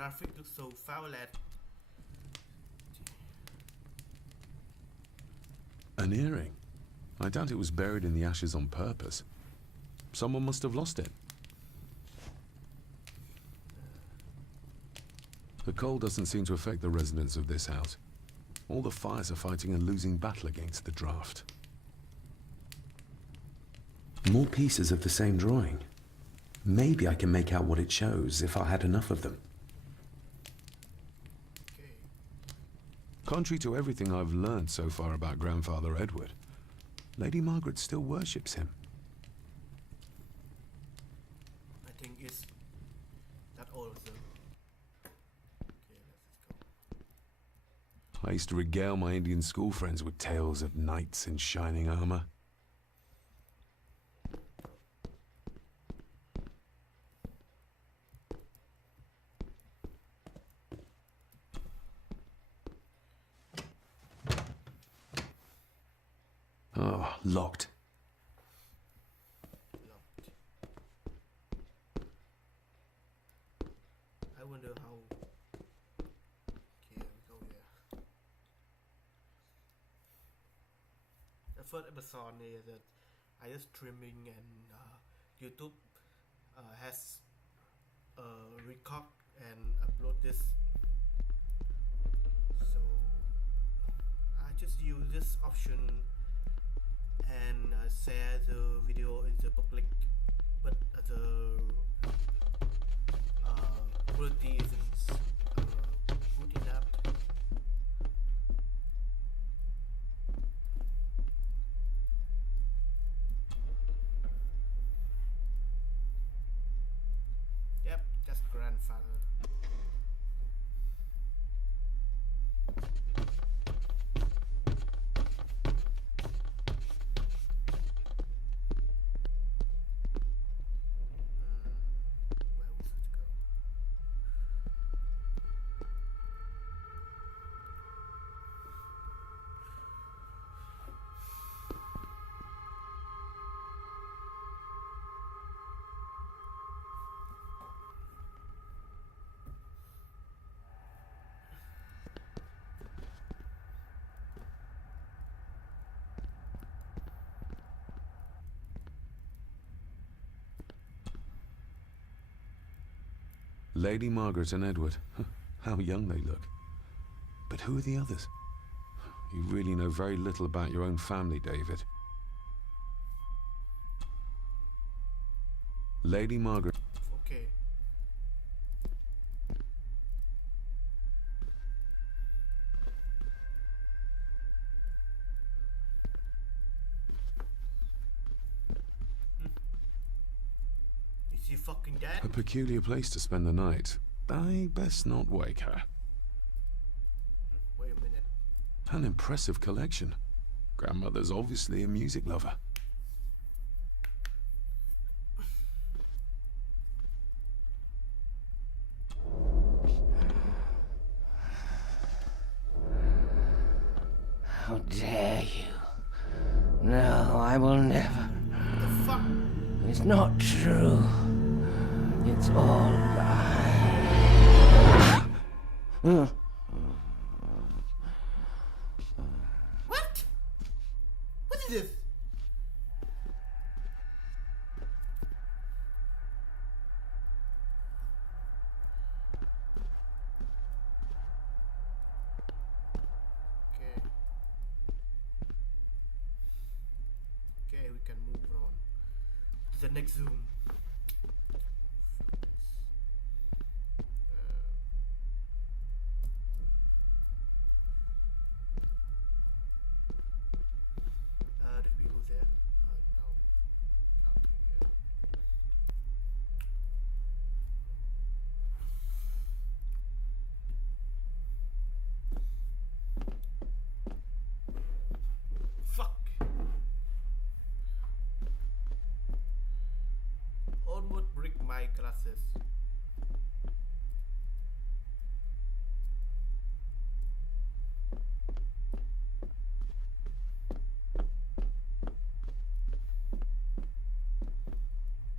graphic looks so foul-led. An earring. I doubt it was buried in the ashes on purpose. Someone must have lost it. The cold doesn't seem to affect the residents of this house. All the fires are fighting a losing battle against the draft. More pieces of the same drawing. Maybe I can make out what it shows if I had enough of them. Okay. Contrary to everything I've learned so far about Grandfather Edward, Lady Margaret still worships him. I think it's that old, so. Okay, let's go. I used to regale my Indian school friends with tales of knights in shining armor. Oh, locked. Locked. I wonder how. Okay, we go here. The first episode is that I just streaming and YouTube has record and upload this. So I just use this option and share the video in the public, but the quality isn't good enough. Yep, just grandfather. Where we should go? Lady Margaret and Edward. How young they look. But who are the others? You really know very little about your own family, David. Lady Margaret. Okay. Is he fucking dead? A peculiar place to spend the night. I best not wake her. Wait a minute. An impressive collection. Grandmother's obviously a music lover. How dare you? No, I will never. The fuck? It's not true. It's all lies. What? What is this? Okay. Okay, we can move on to the next zoom. Did we go there? No, nothing here. Fuck. Almost break my glasses.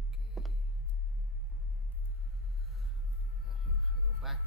Okay. I go back.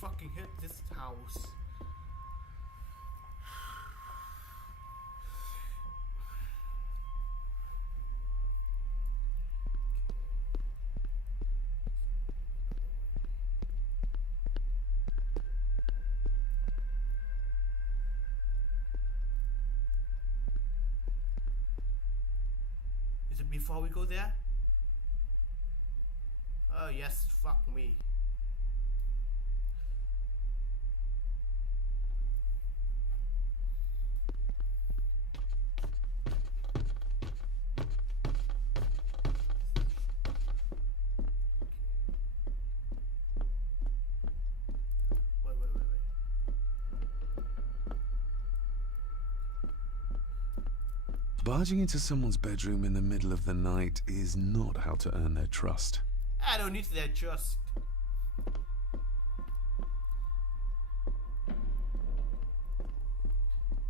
fucking hate this house. Is it before we go there? Oh yes, fuck me. Wait. Barging into someone's bedroom in the middle of the night is not how to earn their trust. I don't need their trust.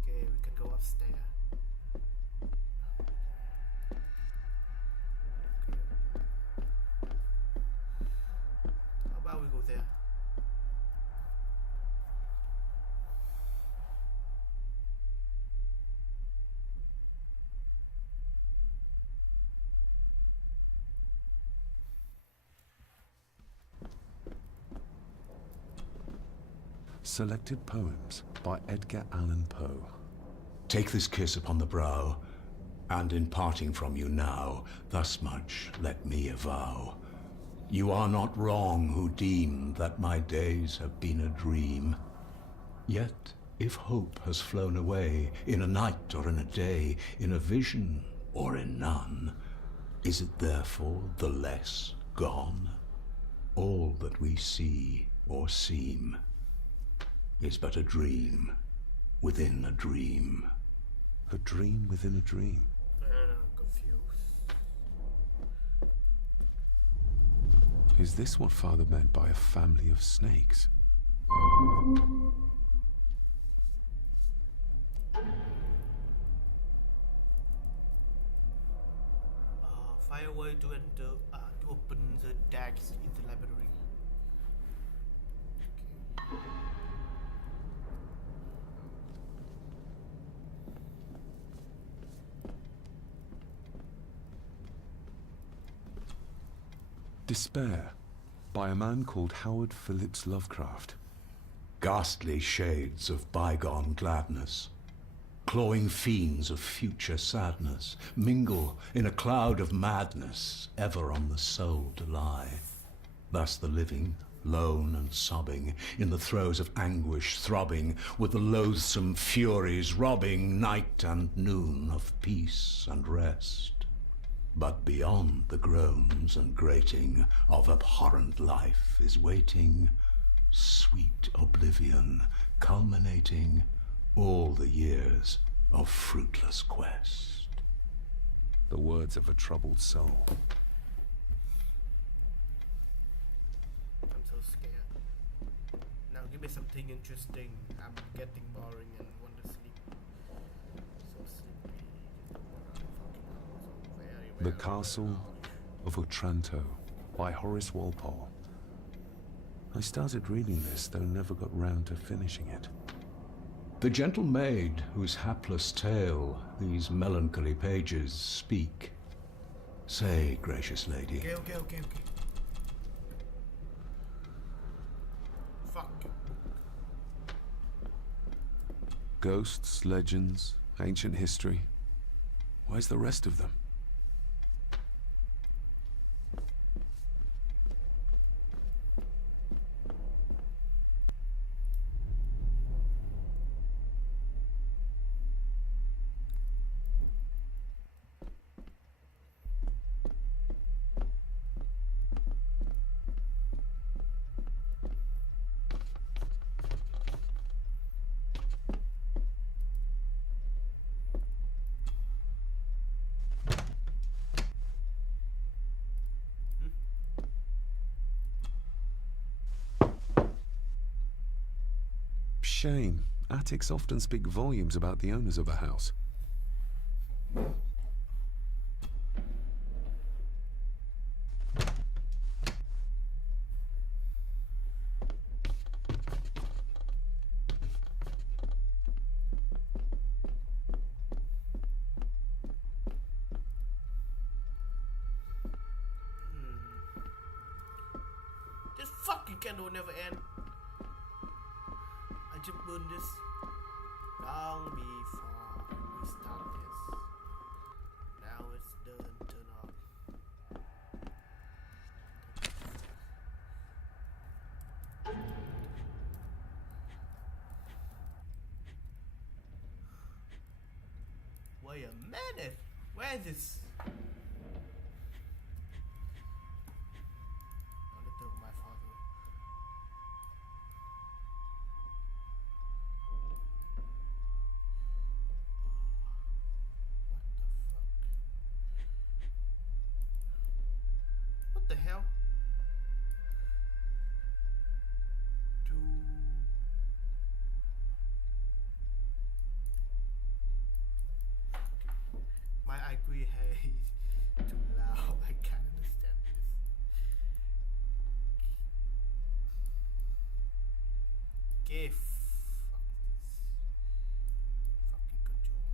Okay, we can go upstairs. How about we go there? Selected poems by Edgar Allan Poe. Take this kiss upon the brow, and in parting from you now, thus much let me avow. You are not wrong who deem that my days have been a dream. Yet, if hope has flown away, in a night or in a day, in a vision or in none, is it therefore the less gone? All that we see or seem is but a dream within a dream. A dream within a dream. I'm confused. Is this what Father meant by a family of snakes? Find a way to enter, to open the decks in the library. Okay. Despair, by a man called Howard Phillips Lovecraft. Ghastly shades of bygone gladness, clawing fiends of future sadness, mingle in a cloud of madness, ever on the soul to lie. Thus the living, lone and sobbing, in the throes of anguish throbbing, with the loathsome furies robbing night and noon of peace and rest. But beyond the groans and grating of abhorrent life is waiting sweet oblivion, culminating all the years of fruitless quest. The words of a troubled soul. I'm so scared. Now give me something interesting. I'm getting boring and want to sleep. So sleepy. The Castle of Otranto by Horace Walpole. I started reading this, though never got round to finishing it. The gentle maid whose hapless tale these melancholy pages speak. Say, gracious lady. Okay. Fuck. Ghosts, legends, ancient history. Where's the rest of them? Shame. Attics often speak volumes about the owners of a house. fucking candle never end. I just burn this long before we start this. Now it's done. Turn off. Wait a minute. Where is this? My father. What the hell? My IQ is too loud. I can't understand this. Okay, fuck this. Fucking control.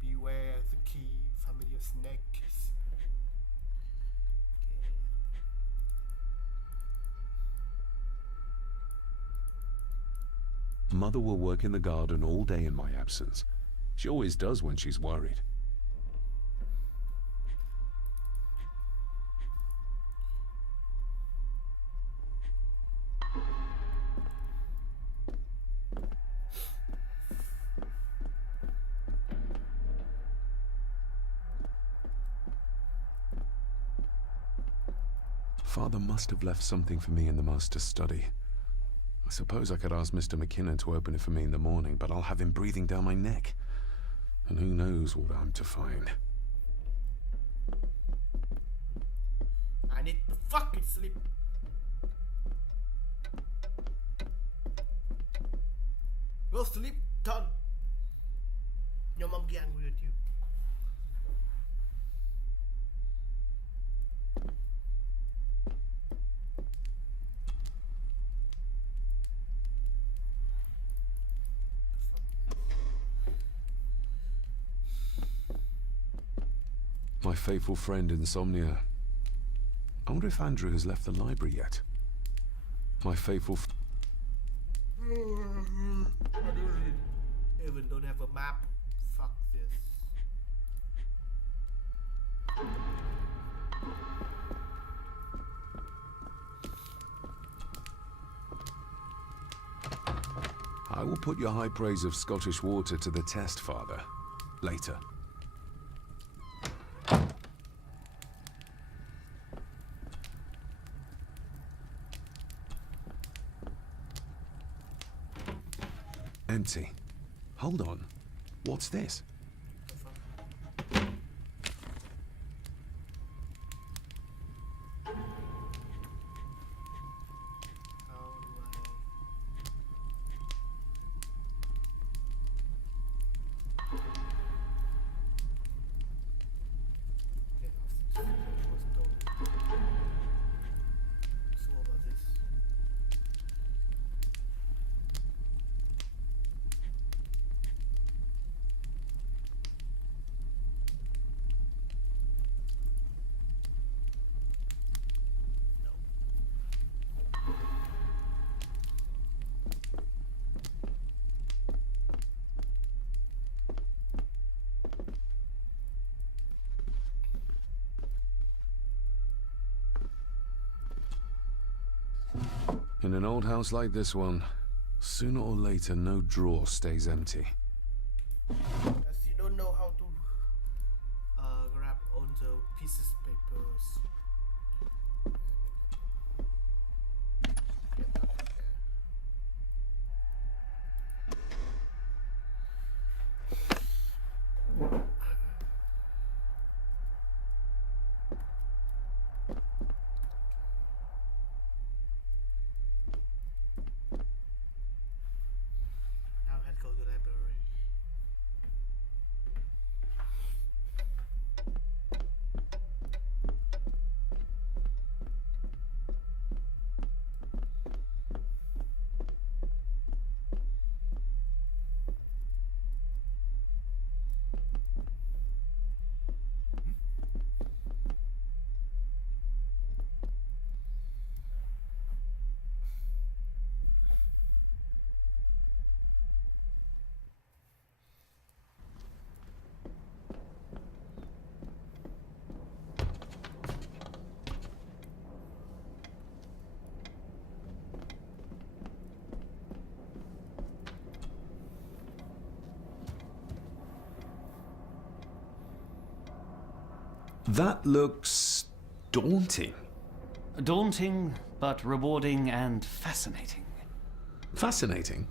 Beware the key, family of snakes. Okay. Mother will work in the garden all day in my absence. She always does when she's worried. Father must have left something for me in the master's study. I suppose I could ask Mr. McKinnon to open it for me in the morning, but I'll have him breathing down my neck. And who knows what I'm to find. I need to fucking sleep. Go sleep, done. Your mom get angry with you. My faithful friend Insomnia. I wonder if Andrew has left the library yet. My faithful Even don't have a map. Fuck this. I will put your high praise of Scottish water to the test, Father. Later. Empty. Hold on. What's this? In an old house like this one, sooner or later no drawer stays empty. As you don't know how to grab on the pieces papers. Now let's go to the library. That looks daunting. Daunting, but rewarding and fascinating. Fascinating.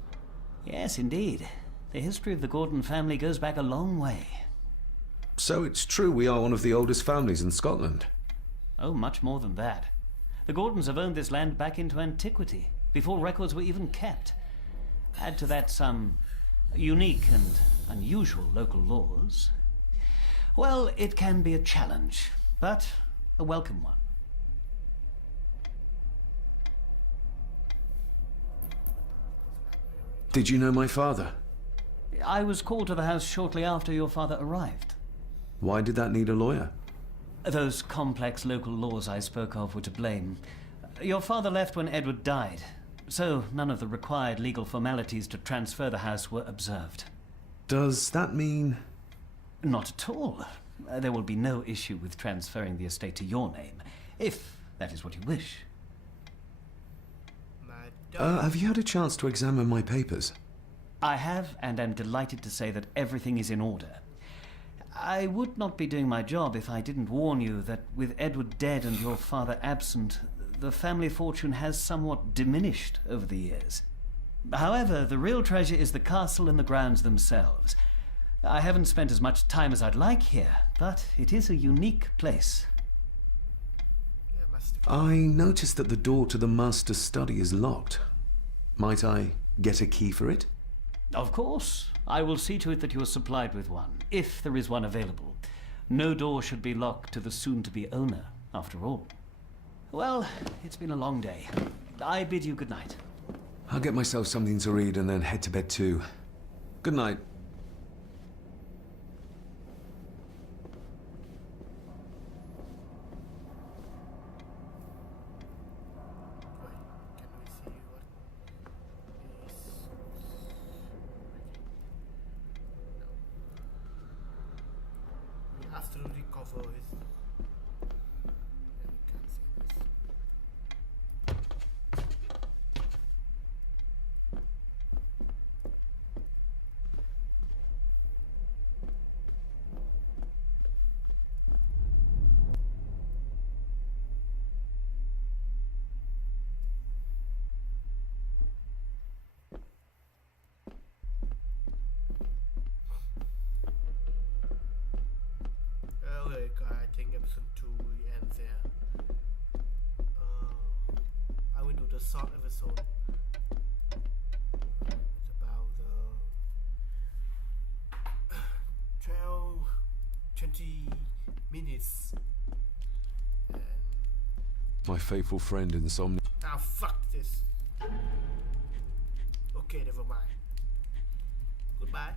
Yes, indeed. The history of the Gordon family goes back a long way. So it's true we are one of the oldest families in Scotland. Oh, much more than that. The Gordons have owned this land back into antiquity, before records were even kept. Add to that some unique and unusual local laws. Well, it can be a challenge, but a welcome one. Did you know my father? I was called to the house shortly after your father arrived. Why did that need a lawyer? Those complex local laws I spoke of were to blame. Your father left when Edward died, so none of the required legal formalities to transfer the house were observed. Does that mean... Not at all. There will be no issue with transferring the estate to your name, if that is what you wish. have you had a chance to examine my papers? I have, and am delighted to say that everything is in order. I would not be doing my job if I didn't warn you that with Edward dead and your father absent, the family fortune has somewhat diminished over the years. However, the real treasure is the castle and the grounds themselves. I haven't spent as much time as I'd like here, but it is a unique place. I noticed that the door to the master's study is locked. Might I get a key for it? Of course. I will see to it that you are supplied with one, if there is one available. No door should be locked to the soon-to-be owner, after all. Well, it's been a long day. I bid you good night. I'll get myself something to read and then head to bed too. Good night. To recover his... Yeah, we can't see this. Okay, I think episode 2 ends there. I will do the short episode. It's about 20 minutes. And My faithful friend Insomnia. ah, fuck this. Okay, never mind. Goodbye.